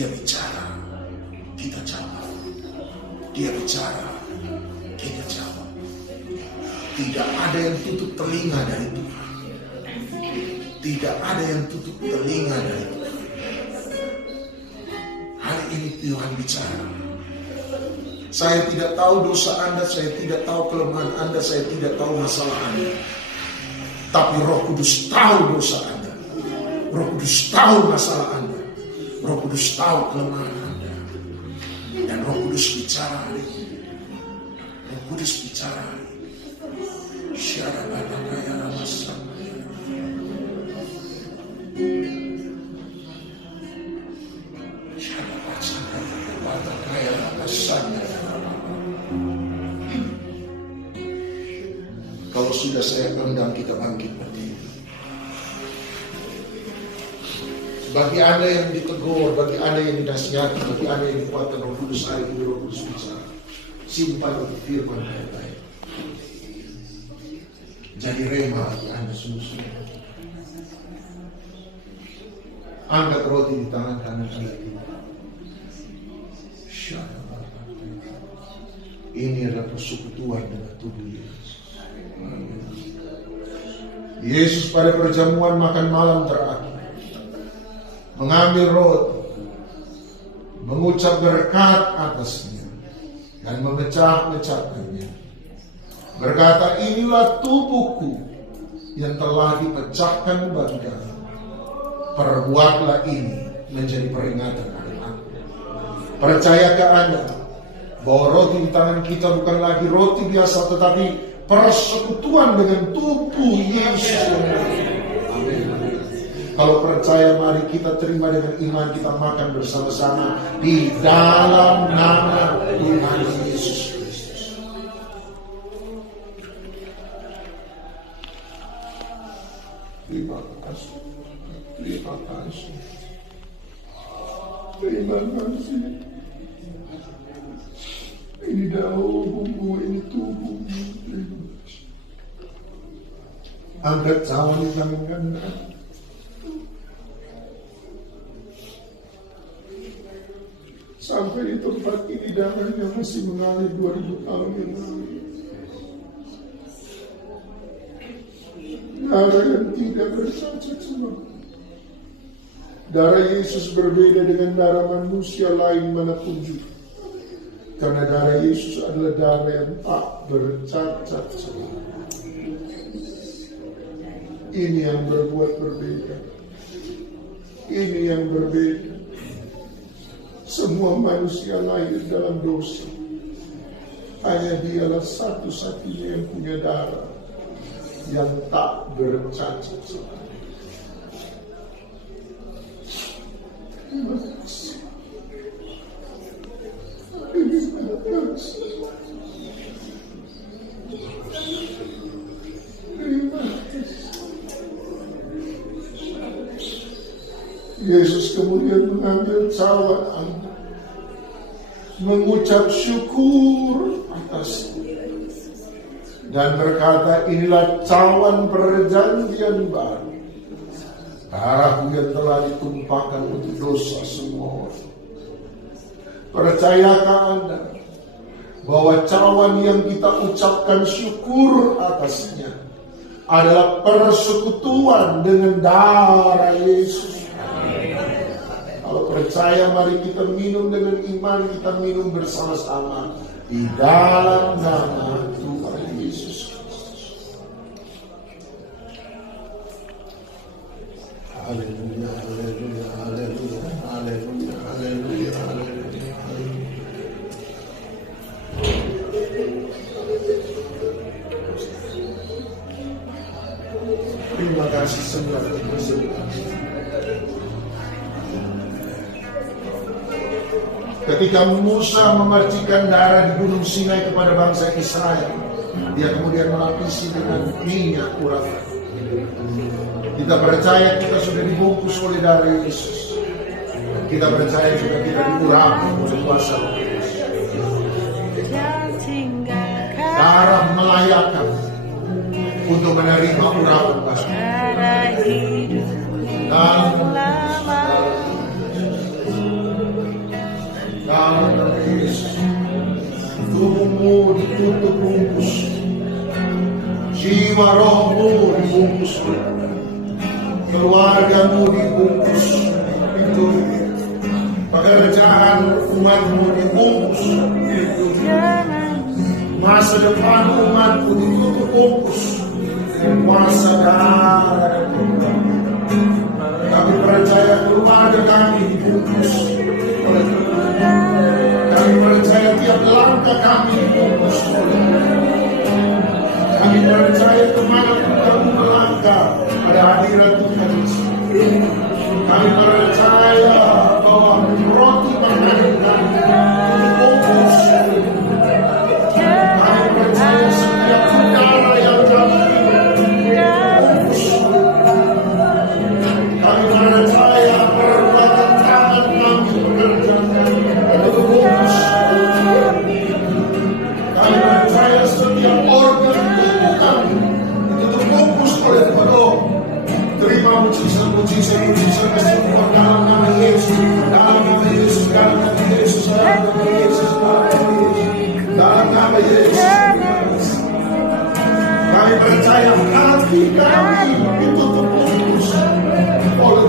Dia bicara, kita jawab. Dia bicara, kita jawab. Tidak ada yang tutup telinga dari Tuhan. Tidak ada yang tutup telinga dari Tuhan. Hari ini Tuhan bicara. Saya tidak tahu dosa Anda, saya tidak tahu kelemahan Anda, saya tidak tahu masalah Anda. Tapi Roh Kudus tahu dosa Anda. Roh Kudus tahu masalah Anda. Roh Kudus tahu kelemahan Anda. Dan Roh Kudus bicara hari ini. Roh Kudus bicara hari ini. Syarabadakaya ramasana. Syarabadakaya ramasana. Kalau sudah saya undang, kita bangkit berdiri. Bagi Anda yang ditegur, bagi Anda yang dinasihati, bagi Anda yang dikuatkan Roh Kudus, hari ini Roh Kudus bicara. Simpan untuk firman baik-baik. Jadi rema bagi Anda sungguh-sungguh. Angkat roti di tangan kanan Anda ini. Ini adalah persekutuan dengan tubuh Yesus. Yesus pada perjamuan makan malam terakhir mengambil roti, mengucap berkat atasnya, dan memecah-mecahkannya. Berkata, inilah tubuhku yang telah dipecahkan bagi kamu. Perbuatlah ini menjadi peringatan akan aku. Percayakah Anda bahwa roti di tangan kita bukan lagi roti biasa, tetapi persekutuan dengan tubuh Yesus? Kalau percaya, mari kita terima dengan iman, kita makan bersama-sama di dalam nama Tuhan Yesus Kristus. Terima kasih. Terima kasih. Terima kasih. Ini daunmu, ini tubuhmu. Angkat cawan di tangan kanan. Sampai di tempat ini darahnya masih mengalir 2000 tahun yang lalu. Darah yang tidak bercacat semua. Darah Yesus berbeda dengan darah manusia lain manapun juga. Karena darah Yesus adalah darah yang tak bercacat semua. Ini yang berbuat berbeda. Ini yang berbeda. Semua manusia lahir dalam dosa. Hanya dialah satu-satunya yang punya darah yang tak bercacat. Terima kasih. Terima kasih. Terima kasih. Yesus kemudian mengambil cawan Anda, mengucap syukur atasnya, dan berkata, inilah cawan perjanjian baru, darahku yang telah ditumpahkan untuk dosa semua orang. Percayakah Anda bahwa cawan yang kita ucapkan syukur atasnya adalah persekutuan dengan darah Yesus? Kalau percaya, mari kita minum dengan iman, kita minum bersama-sama di dalam nama Tuhan Yesus Kristus. Haleluya, haleluya, haleluya, haleluya, haleluya, haleluya. Terima kasih semua. Ketika Musa memercikan darah di Gunung Sinai kepada bangsa Israel, dia kemudian melapisi dengan minyak urapan. Kita percaya kita sudah dibungkus oleh darah Yesus. Kita percaya juga kita diurapi oleh kuasa Roh Kudus. Darah melayakkan untuk menerima urapan kuasa. Dan Jiwa rohmu dibungkus, keluargamu dibungkus, itu pekerjaan umatmu dibungkus, masa depan umatmu ditutup bungkus, kuasa darah. Kami percaya keluarga kami dibungkus oleh Tuhan. Kami percaya tiap langkah kami dibungkus oleh Tuhan. Kami percaya kemana kamu melangkah ada hadirat Tuhan Yesus. Kami percaya bahwa roti makanan kami dibungkus. Kami percaya setiap udara yang kami dibungkus. Kami percaya perbuatan tangan kami bekerja dibungkus. Kami percaya setiap organ tubuh kami dibungkus oleh Tuhan. Terima mujizat kesembuhan dalam nama Yesus, dalam nama Yesus, dalam nama Yesus, dalam nama Yesus, dalam nama Yesus. Kami percaya hati kami ditutup bungkus oleh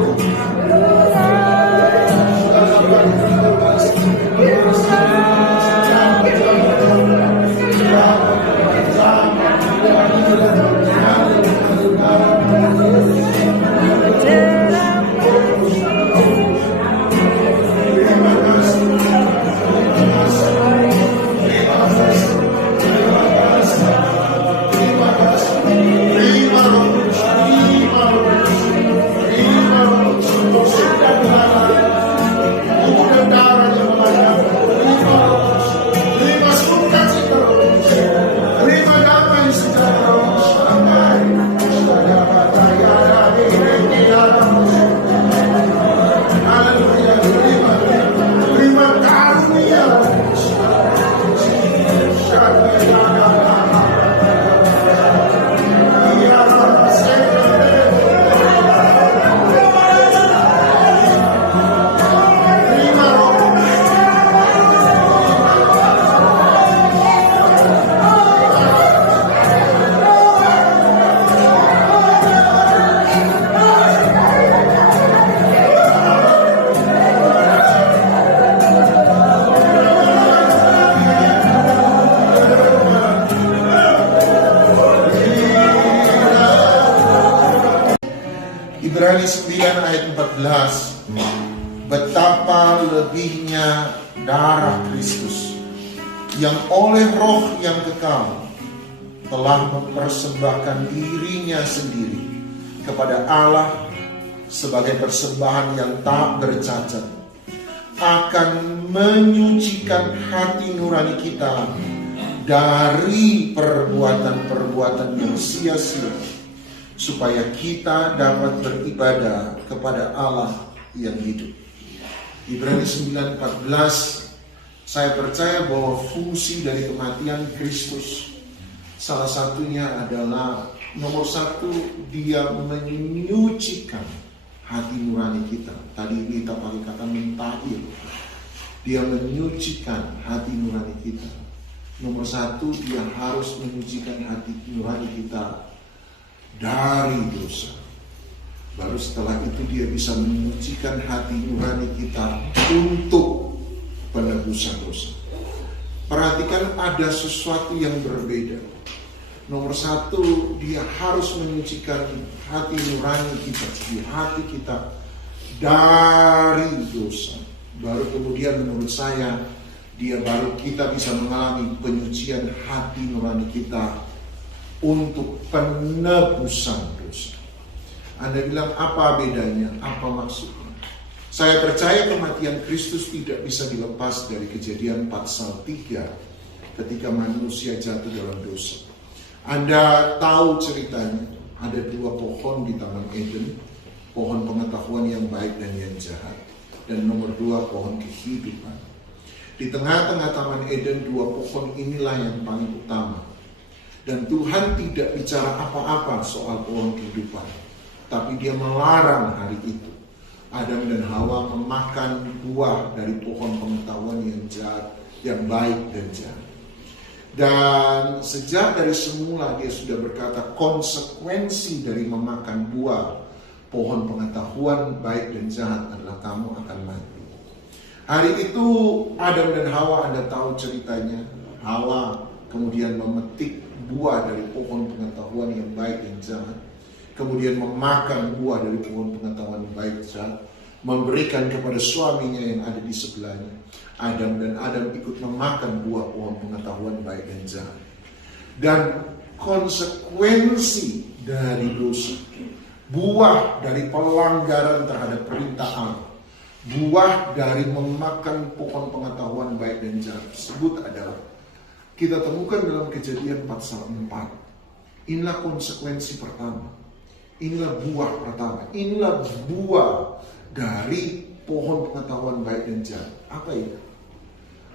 Ibrani 9 ayat 14. Betapa lebihnya darah Kristus yang oleh roh yang kekal telah mempersembahkan dirinya sendiri kepada Allah sebagai persembahan yang tak bercacat, akan menyucikan hati nurani kita dari perbuatan-perbuatan yang sia-sia, supaya kita dapat beribadah kepada Allah yang hidup. Ibrani 9:14. Saya percaya bahwa fungsi dari kematian Kristus salah satunya adalah nomor satu, dia menyucikan hati nurani kita. Tadi kita pakai kata mentahir. Dia menyucikan hati nurani kita. Nomor satu, dia harus menyucikan hati nurani kita dari dosa. Baru setelah itu dia bisa menyucikan hati nurani kita untuk penebusan dosa. Perhatikan, ada sesuatu yang berbeda. Nomor satu, dia harus menyucikan hati nurani kita, jadi hati kita dari dosa. Baru kemudian menurut saya, kita bisa mengalami penyucian hati nurani kita untuk penebusan dosa. Anda bilang, apa bedanya? Apa maksudnya? Saya percaya kematian Kristus tidak bisa dilepas dari Kejadian pasal 3 ketika manusia jatuh dalam dosa. Anda tahu ceritanya, ada dua pohon di Taman Eden, pohon pengetahuan yang baik dan yang jahat, dan nomor 2 pohon kehidupan. Di tengah-tengah Taman Eden, dua pohon inilah yang paling utama. Dan Tuhan tidak bicara apa-apa soal pohon kehidupan, tapi dia melarang hari itu Adam dan Hawa memakan buah dari pohon pengetahuan yang jahat, yang baik dan jahat. Dan sejak dari semula dia sudah berkata konsekuensi dari memakan buah pohon pengetahuan baik dan jahat adalah kamu akan mati. Hari itu Adam dan Hawa, Anda tahu ceritanya. Hawa kemudian memetik buah dari pohon pengetahuan yang baik dan jahat. Kemudian memakan buah dari pohon pengetahuan baik dan jahat. Memberikan kepada suaminya yang ada di sebelahnya. Adam ikut memakan buah pohon pengetahuan baik dan jahat. Dan konsekuensi dari dosa, buah dari pelanggaran terhadap perintah Allah, buah dari memakan pohon pengetahuan baik dan jahat tersebut adalah kita temukan dalam Kejadian pasal 4. Inilah konsekuensi pertama. Inilah buah pertama. Inilah buah dari pohon pengetahuan baik dan jahat. Apa itu?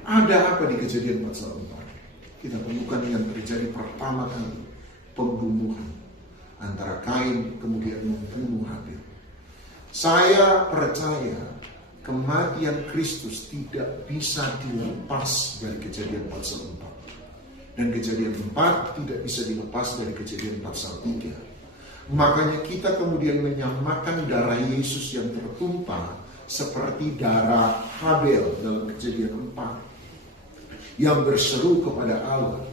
Ada apa di Kejadian pasal 4? Kita temukan yang terjadi pertama kali pembunuhan antara Kain kemudian membunuh Habil. Saya percaya kematian Kristus tidak bisa dilepas dari Kejadian pasal 4. Dan Kejadian 4 tidak bisa dilepas dari Kejadian pasal 3. Makanya kita kemudian menyamakan darah Yesus yang tertumpah seperti darah Habel dalam Kejadian 4 yang berseru kepada Allah.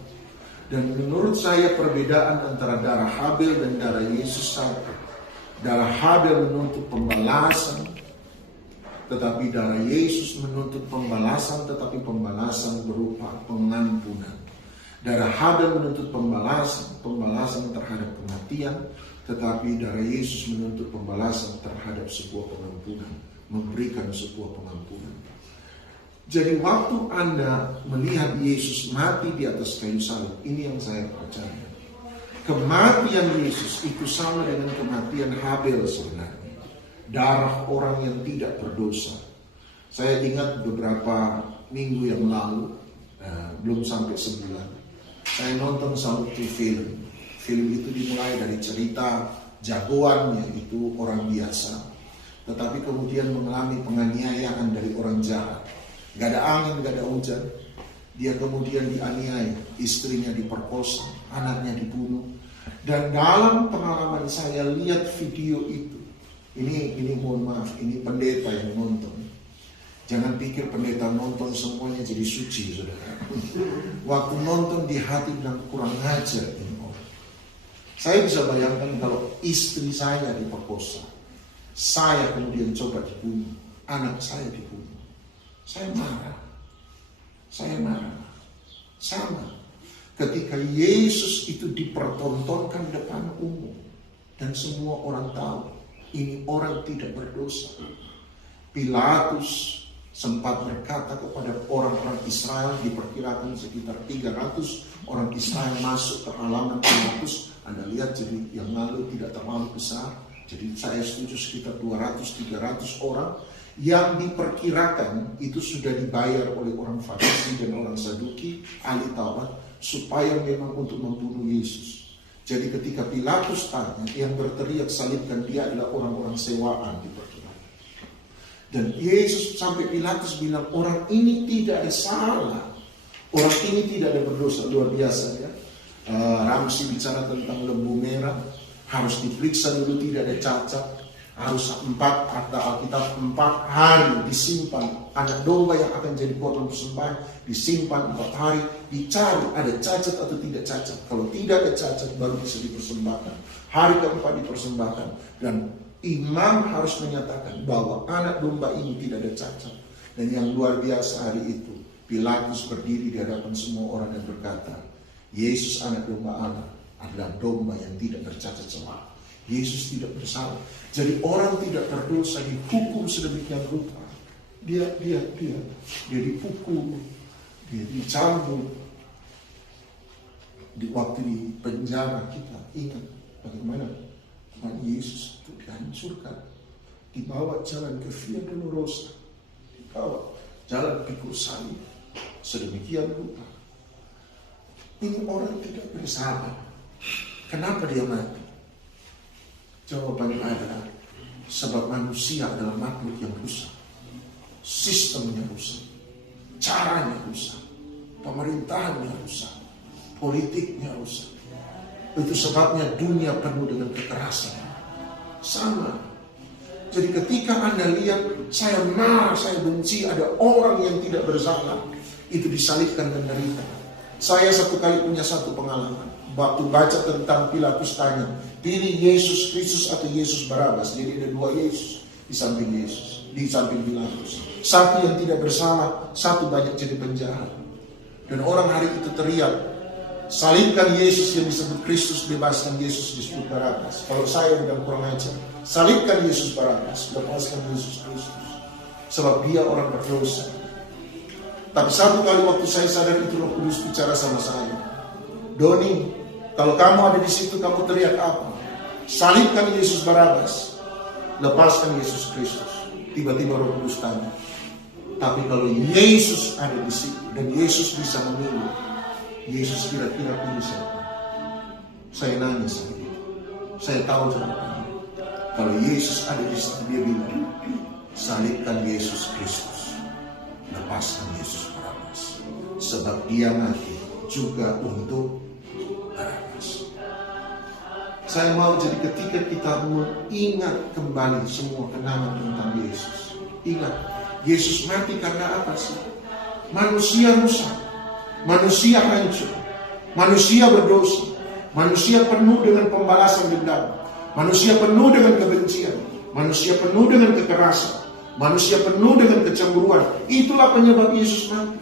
Dan menurut saya perbedaan antara darah Habel dan darah Yesus satu. Darah Habel menuntut pembalasan, tetapi darah Yesus menuntut pembalasan, tetapi pembalasan berupa pengampunan. Darah Habel menuntut pembalasan terhadap kematian, tetapi darah Yesus menuntut pembalasan terhadap sebuah pengampunan, memberikan sebuah pengampunan. Jadi waktu Anda melihat Yesus mati di atas kayu salib, ini yang saya percaya. Kematian Yesus itu sama dengan kematian Habel sebenarnya. Darah orang yang tidak berdosa. Saya ingat beberapa minggu yang lalu, belum sampai sebulan, saya nonton satu film. Film itu dimulai dari cerita jagoannya itu orang biasa, tetapi kemudian mengalami penganiayaan dari orang jahat. Gak ada angin, gak ada hujan. Dia kemudian dianiaya, istrinya diperkosa, anaknya dibunuh. Dan dalam pengalaman saya lihat video itu, ini mohon maaf, ini pendeta yang nonton. Jangan pikir pendeta nonton semuanya jadi suci, saudara. Waktu nonton di hati bilang kurang ajar ini orang. Saya bisa bayangkan kalau istri saya diperkosa, saya kemudian coba dibunuh, anak saya dibunuh. Saya marah. Sama. Ketika Yesus itu dipertontonkan depan umum dan semua orang tahu ini orang tidak berdosa. Pilatus sempat berkata kepada orang-orang Israel, diperkirakan sekitar 300 orang Israel masuk ke halaman Pilatus. Anda lihat jadi yang lalu tidak terlalu besar. Jadi saya setuju sekitar 200-300 orang yang diperkirakan itu sudah dibayar oleh orang Farisi dan orang Saduki, ahli Taurat, supaya memang untuk membunuh Yesus. Jadi ketika Pilatus tanya, yang berteriak salibkan dia adalah orang-orang sewaan diperkirakan. Dan Yesus sampai Pilatus bilang, orang ini tidak ada salah, orang ini tidak ada berdosa. Luar biasa ya. Ramsi bicara tentang lembu merah, harus diperiksa dulu tidak ada cacat. Harus 4 Alkitab 4 hari disimpan. Anak domba yang akan jadi korban persembahan disimpan 4 hari, dicari ada cacat atau tidak cacat. Kalau tidak ada cacat baru bisa dipersembahkan. Hari keempat dipersembahkan. Dan imam harus menyatakan bahwa anak domba ini tidak ada cacat. Dan yang luar biasa hari itu, Pilatus berdiri di hadapan semua orang dan berkata, Yesus anak domba Allah adalah domba yang tidak bercacat celah. Yesus tidak bersalah. Jadi orang tidak berdosa dihukum sedemikian rupa. Dia dipukul, dia dicambuk. Di waktu di penjara kita ingat bagaimana Tuhan Yesus itu dihancurkan, dibawa jalan ke Via Dolorosa, dibawa jalan pikul salib sedemikian rupa. Ini orang tidak bersalah. Kenapa dia mati? Jawabannya adalah sebab manusia adalah makhluk yang rusak. Sistemnya rusak, caranya rusak, pemerintahannya rusak, politiknya rusak. Itu sebabnya dunia penuh dengan kekerasan. Sama. Jadi ketika Anda lihat, saya marah, saya benci, ada orang yang tidak bersalah, itu disalibkan dan derita. Saya satu kali punya satu pengalaman. Waktu baca tentang Pilatus tanya, pilih Yesus Kristus atau Yesus Barabas. Jadi ada dua Yesus di samping Yesus, di samping Pilatus. Satu yang tidak bersalah, satu banyak jadi penjahat. Dan orang hari itu teriak, salibkan Yesus yang disebut Kristus, bebaskan Yesus disebut Barabas. Kalau saya bilang kurang ajar, salibkan Yesus Barabas, lepaskan Yesus Kristus. Sebab dia orang berdosa. Tapi satu kali waktu saya sadar itu, Roh Kudus bicara sama saya, Doni, kalau kamu ada di situ, kamu teriak apa? Salibkan Yesus Barabas, lepaskan Yesus Kristus. Tiba-tiba Roh Kudus tanya, tapi kalau Yesus ada di situ dan Yesus bisa memilih, Yesus kira-kira pilih siapa? Saya nangis saat itu. Saya tahu jawabannya. Kalau Yesus ada di situ, dia bilang, salibkan Yesus Kristus, lepaskan Yesus Barabas. Sebab dia mati juga untuk Barabas. Saya mau jadi ketika kita mengingat kembali semua kenangan tentang Yesus. Ingat, Yesus mati karena apa sih? Manusia rusak, manusia hancur, manusia berdosa, manusia penuh dengan pembalasan dendam, manusia penuh dengan kebencian, manusia penuh dengan kekerasan, manusia penuh dengan kecemburuan. Itulah penyebab Yesus mati.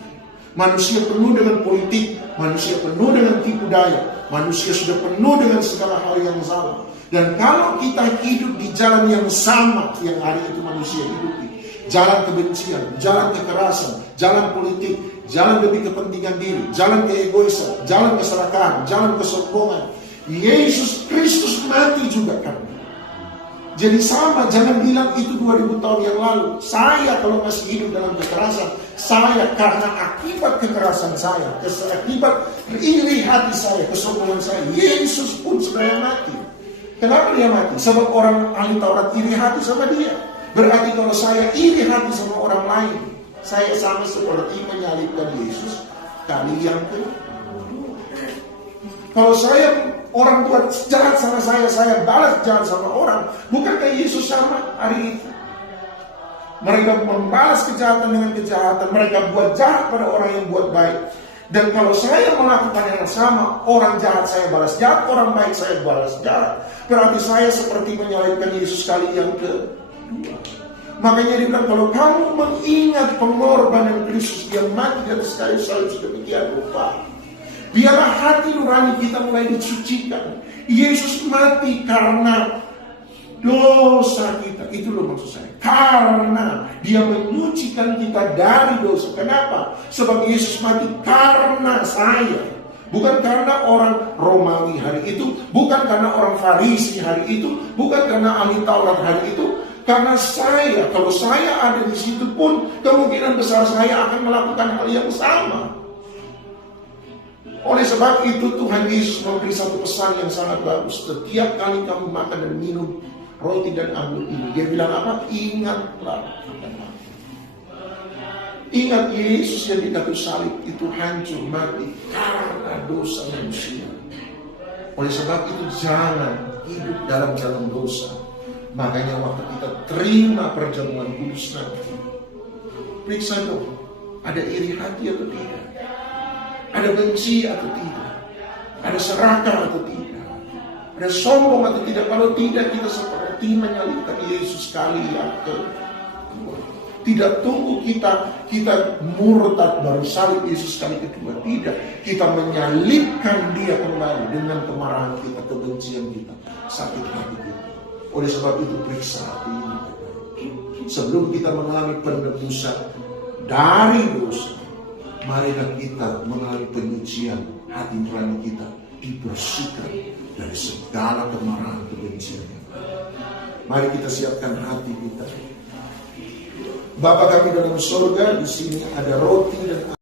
Manusia penuh dengan politik, manusia penuh dengan tipu daya, manusia sudah penuh dengan segala hal yang salah. Dan kalau kita hidup di jalan yang sama yang hari itu manusia hidupi, jalan kebencian, jalan kekerasan, jalan politik, jalan demi kepentingan diri, jalan keegoisan, jalan keserakahan, jalan kesombongan, Yesus Kristus mati juga karena. Jadi sama, jangan bilang itu 2000 tahun yang lalu. Saya kalau masih hidup dalam kekerasan, saya karena akibat kekerasan saya, akibat iri hati saya, kesombongan saya, Yesus pun sebenarnya mati. Kenapa dia mati? Sebab orang ahli Taurat iri hati sama dia. Berarti kalau saya iri hati sama orang lain, saya sama seperti menyalibkan Yesus kali yang kedua. Kalau saya orang buat jahat sama saya balas jahat sama orang. Bukankah Yesus sama hari itu? Mereka membalas kejahatan dengan kejahatan. Mereka buat jahat pada orang yang buat baik. Dan kalau saya melakukan yang sama, orang jahat saya balas jahat, orang baik saya balas jahat. Berarti saya seperti menyalibkan Yesus kali yang kedua. Makanya dia bilang, kalau kamu mengingat pengorbanan Kristus yang mati di atas kayu salib sedemikian rupa, biarlah hati nurani kita mulai disucikan. Yesus mati karena dosa kita. Itu loh maksud saya. Karena dia menyucikan kita dari dosa. Kenapa? Sebab Yesus mati karena saya. Bukan karena orang Romawi hari itu. Bukan karena orang Farisi hari itu. Bukan karena ahli Taurat hari itu. Karena saya, kalau saya ada di situ pun, kemungkinan besar saya akan melakukan hal yang sama. Oleh sebab itu Tuhan Yesus memberi satu pesan yang sangat bagus. Setiap kali kamu makan dan minum roti dan anggur ini, dia bilang apa? Ingatlah. Ingat Yesus yang di kayu salib itu hancur mati karena dosa manusia. Oleh sebab itu jangan hidup dalam jalan dosa. Makanya waktu kita terima perjamuan kudus nanti, periksa dong, ada iri hati atau tidak? Ada benci atau tidak? Ada serakah atau tidak? Ada sombong atau tidak? Kalau tidak, kita seperti menyalibkan Yesus kali yang kedua. Tidak tunggu kita murtad baru salib Yesus kali kedua. Tidak, kita menyalibkan dia kembali dengan kemarahan kita, kebencian kita, sakit hati kita. Oleh sebab itu periksa hati ini. Sebelum kita mengalami penebusan dari dosa, marilah kita mengalami penyucian hati nurani kita, dibersihkan dari segala kemarahan kebencian. Mari kita siapkan hati kita. Bapa kami dalam surga, di sini ada roti dan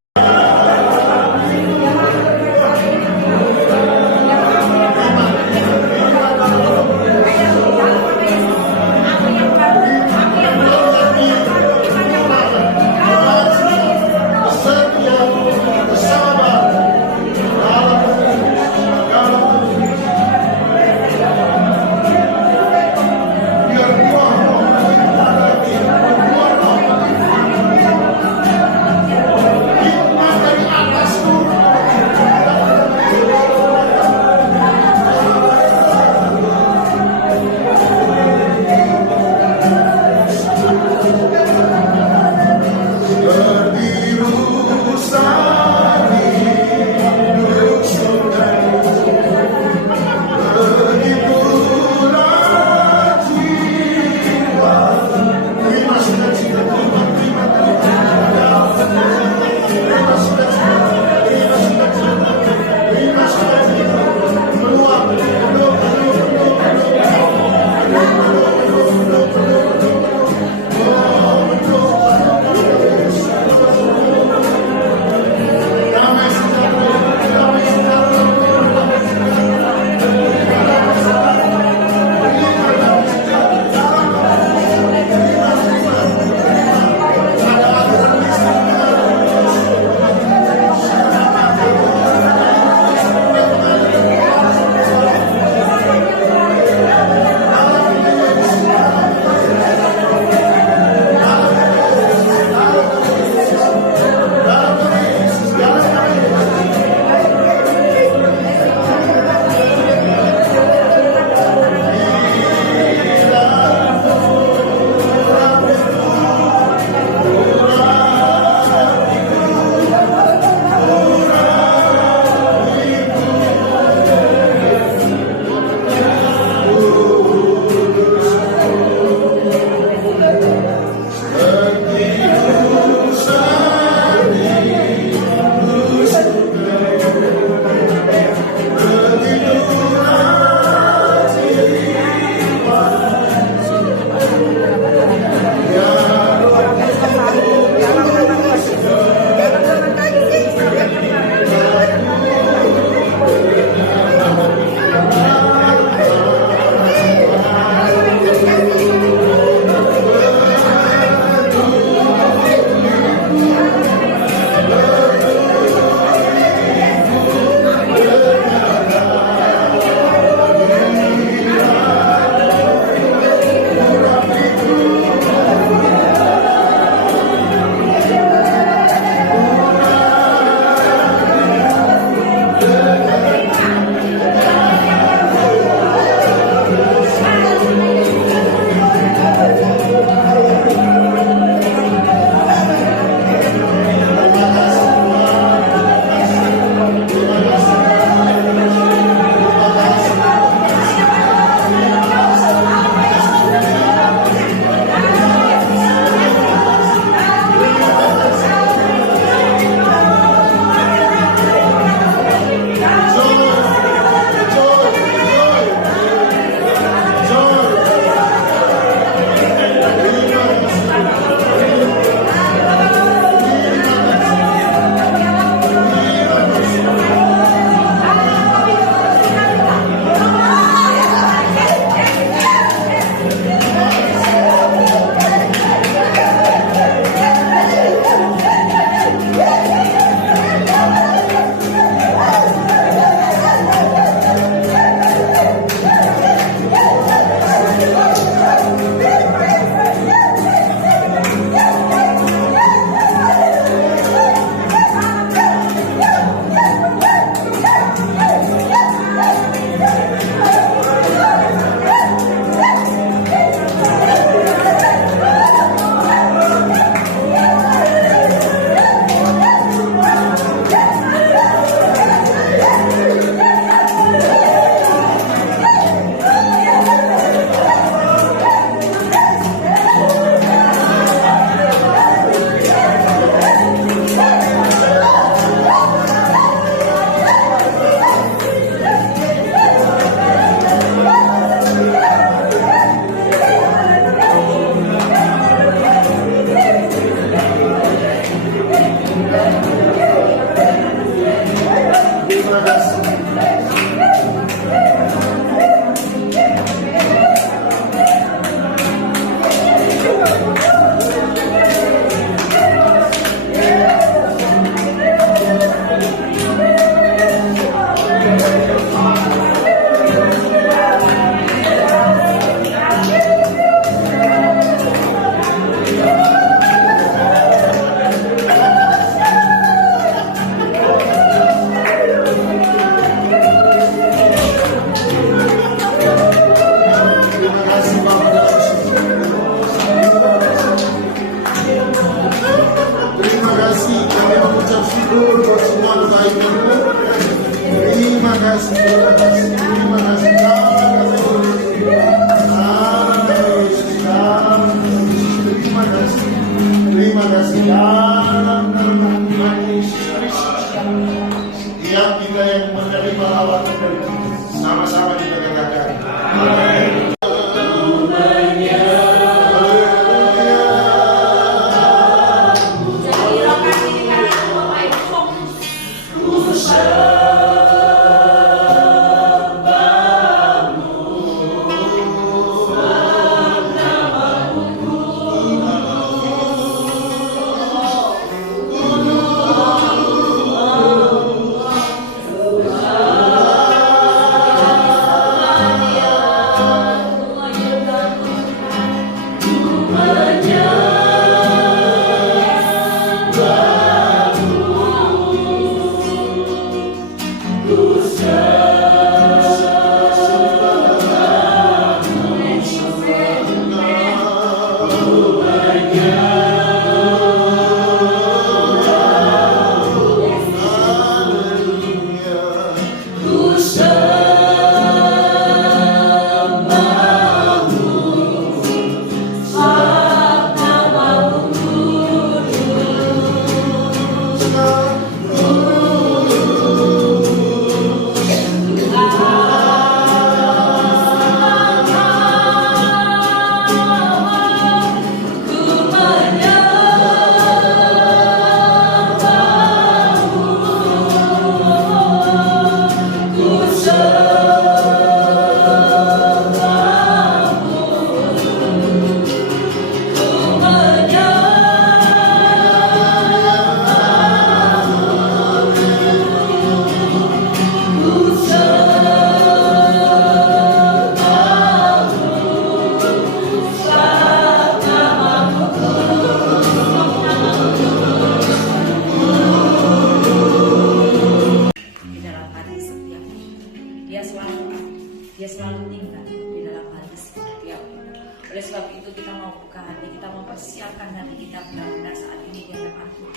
persiapkan hati kita benar-benar saat ini di hadapan Tuhan.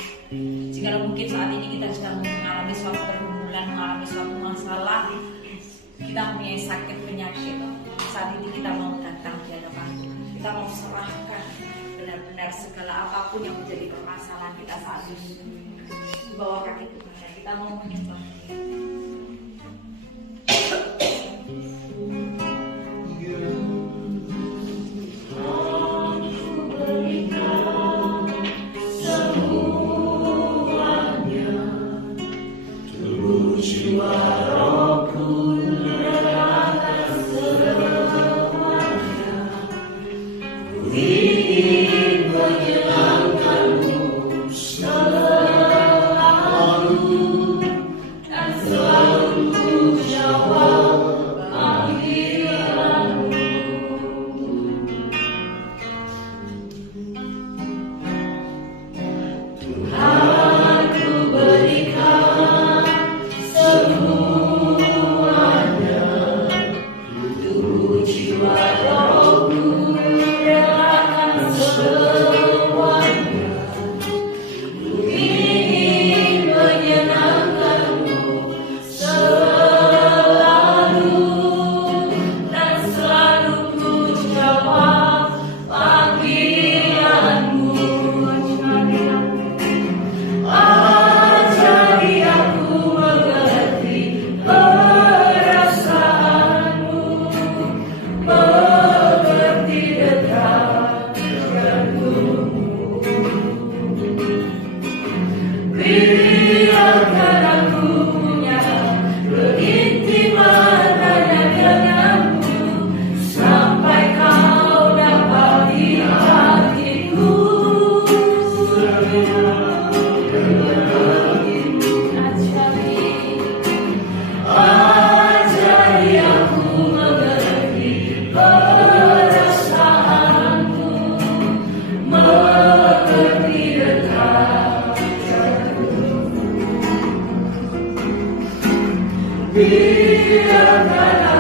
Jika mungkin saat ini kita sedang mengalami suatu pergumulan, mengalami suatu masalah, kita mempunyai sakit penyakit, saat ini kita mau datang di hadapan Tuhan. Kita mau serahkan benar-benar segala apapun yang menjadi permasalahan kita saat ini di bawah kaki Tuhan. Dan kita mau menyembah Dia. Biarkan